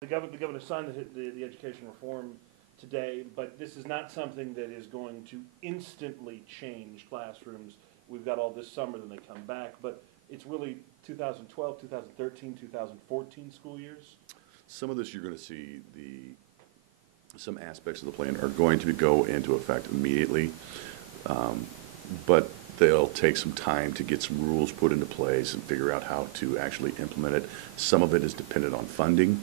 The governor signed the education reform today, but this is not something that is going to instantly change classrooms. We've got all this summer, then they come back, but it's really 2012, 2013, 2014 school years. Some of this you're going to see some aspects of the plan are going to go into effect immediately, but they'll take some time to get some rules put into place and figure out how to actually implement it. Some of it is dependent on funding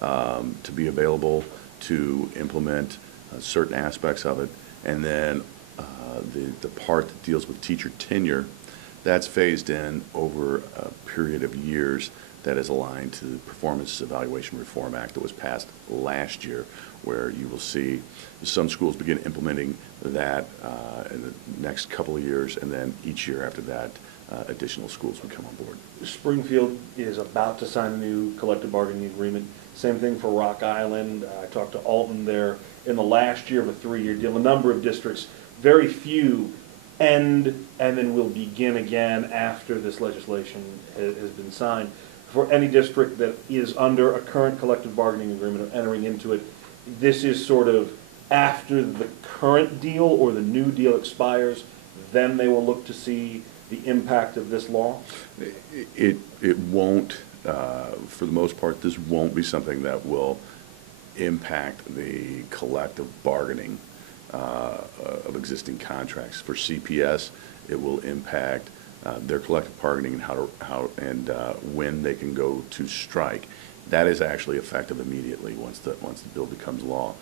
to be available to implement certain aspects of it. And then the part that deals with teacher tenure, that's phased in over a period of years that is aligned to the Performance Evaluation Reform Act that was passed last year, where you will see some schools begin implementing that in the next couple of years, and then each year after that, additional schools would come on board. Springfield is about to sign a new collective bargaining agreement. Same thing for Rock Island. I talked to Alton there in the last year of a 3-year deal. A number of districts, very few end and then will begin again after this legislation has been signed. For any district that is under a current collective bargaining agreement or entering into it, this is sort of after the current deal or the new deal expires, then they will look to see the impact of this law? It won't, for the most part, this won't be something that will impact the collective bargaining of existing contracts. For CPS, it will impact their collective bargaining and how and when they can go to strike. That is actually effective immediately once the bill becomes law.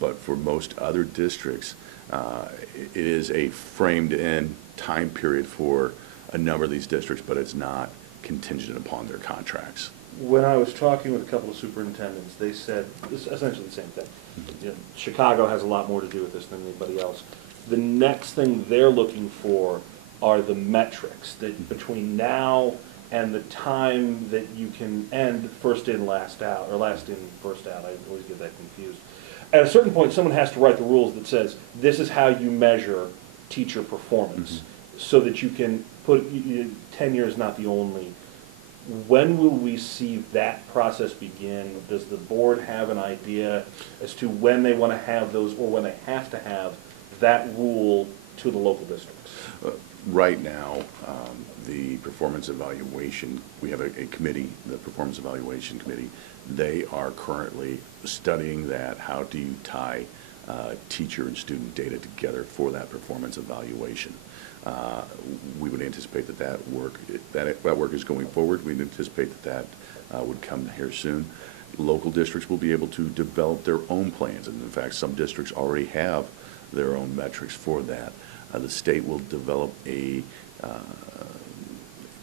But for most other districts, it is a framed-in time period for a number of these districts, but it's not contingent upon their contracts. When I was talking with a couple of superintendents, they said this, essentially the same thing. You know, Chicago has a lot more to do with this than anybody else. The next thing they're looking for are the metrics that between now and the time that you can end first in, last out, or last in, first out. I always get that confused. At a certain point, someone has to write the rules that says this is how you measure teacher performance, so that you can put, tenure is not the only. When will we see that process begin? Does the board have an idea as to when they want to have those, or when they have to have that rule to the local districts? Right now, the performance evaluation, we have a committee, the Performance Evaluation Committee. They are currently studying that. How do you tie teacher and student data together for that performance evaluation? We would anticipate that work is going forward. We anticipate that would come here soon. Local districts will be able to develop their own plans, and in fact, some districts already have their own metrics for that. The state will develop a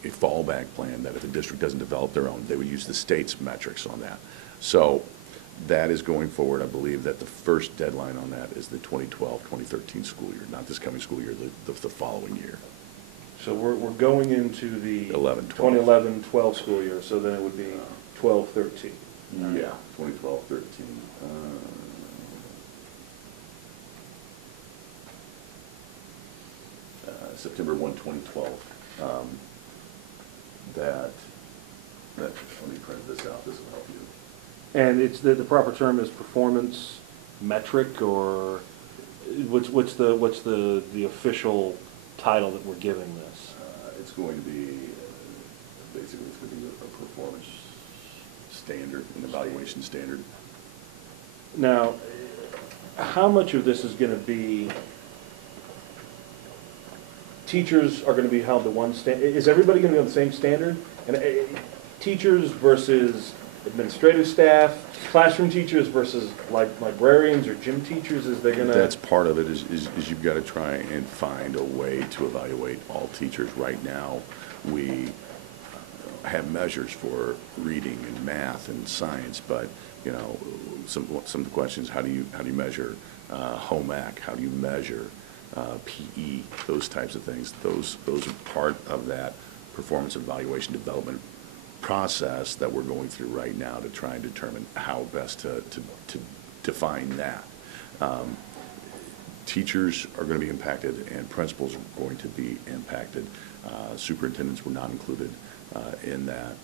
fallback plan that if a district doesn't develop their own, they would use the state's metrics on that. So that is going forward. I believe that the first deadline on that is the 2012-2013 school year, not this coming school year, the following year. So we're going into the 2011-12 school year, so then it would be 12-13. Yeah, 2012-13. September 1, 2012. Let me print this out. This will help you. And it's the proper term is performance metric, or what's the official title that we're giving this? It's going to be basically it's going to be a performance standard, an evaluation standard. Now, how much of this is going to be? Teachers are going to be held to one standard. Is everybody going to be on the same standard? And teachers versus administrative staff, classroom teachers versus librarians or gym teachers, is there going to? That's part of it. Is you've got to try and find a way to evaluate all teachers. Right now, we have measures for reading and math and science, but you know, some of the questions: how do you measure home ec? How do you measure PE, those types of things? Those are part of that performance evaluation development process that we're going through right now to try and determine how best to define that. Teachers are going to be impacted and principals are going to be impacted. Superintendents were not included in that.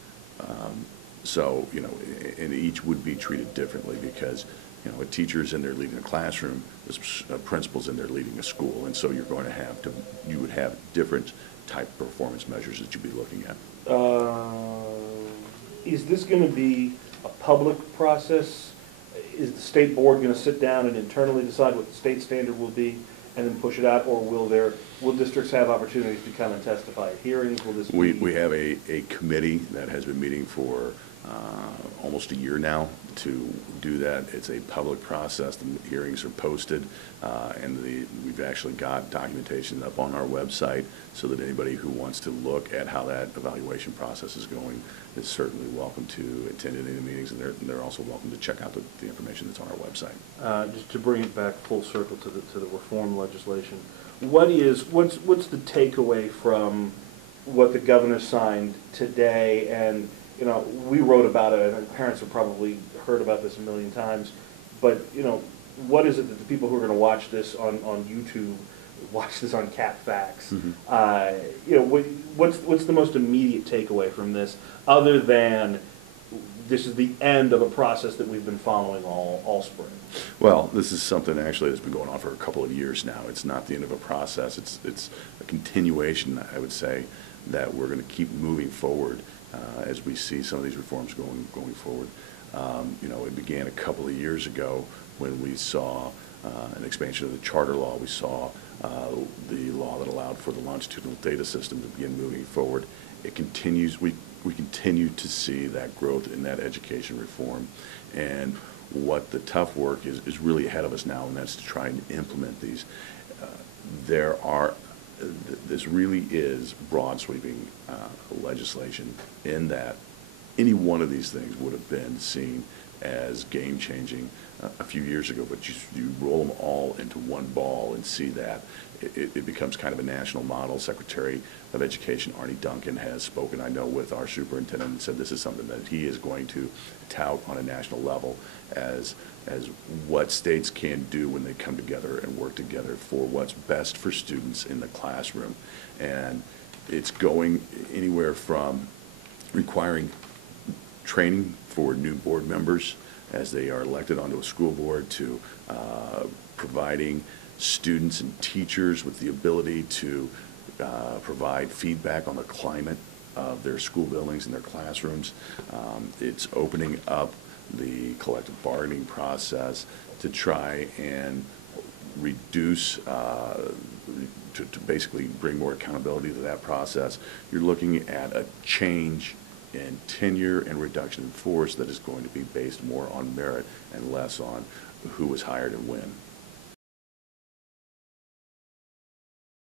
So, and each would be treated differently because, a teacher's in there leading a classroom, a principal's in there leading a school, and so you would have different type of performance measures that you'd be looking at. Is this going to be a public process? Is the state board going to sit down and internally decide what the state standard will be and then push it out, or will districts have opportunities to come and testify at hearings? Will this be? We have a committee that has been meeting for almost a year now to do that. It's a public process. The hearings are posted, and we've actually got documentation up on our website so that anybody who wants to look at how that evaluation process is going is certainly welcome to attend any of the meetings, and they're also welcome to check out the information that's on our website. Just to bring it back full circle to the reform legislation, what's the takeaway from what the governor signed today? And we wrote about it, and parents have probably heard about this a million times, but what is it that the people who are going to watch this on YouTube, watch this on Cat Facts, what's the most immediate takeaway from this, other than this is the end of a process that we've been following all spring? Well, this is something actually that's been going on for a couple of years now. It's not the end of a process. It's a continuation, I would say, that we're going to keep moving forward as we see some of these reforms going forward. It began a couple of years ago when we saw an expansion of the charter law. We saw the law that allowed for the longitudinal data system to begin moving forward. It continues. We continue to see that growth in that education reform. And what the tough work is really ahead of us now, and that's to try and implement these. This really is broad sweeping legislation in that any one of these things would have been seen as game changing a few years ago, but you roll them all into one ball and see that it becomes kind of a national model. Secretary of Education Arnie Duncan has spoken, I know, with our superintendent and said this is something that he is going to tout on a national level as what states can do when they come together and work together for what's best for students in the classroom. And it's going anywhere from requiring training for new board members as they are elected onto a school board to providing students and teachers with the ability to provide feedback on the climate of their school buildings and their classrooms. It's opening up the collective bargaining process to try and reduce, to basically bring more accountability to that process. You're looking at a change in tenure and reduction in force that is going to be based more on merit and less on who was hired and when.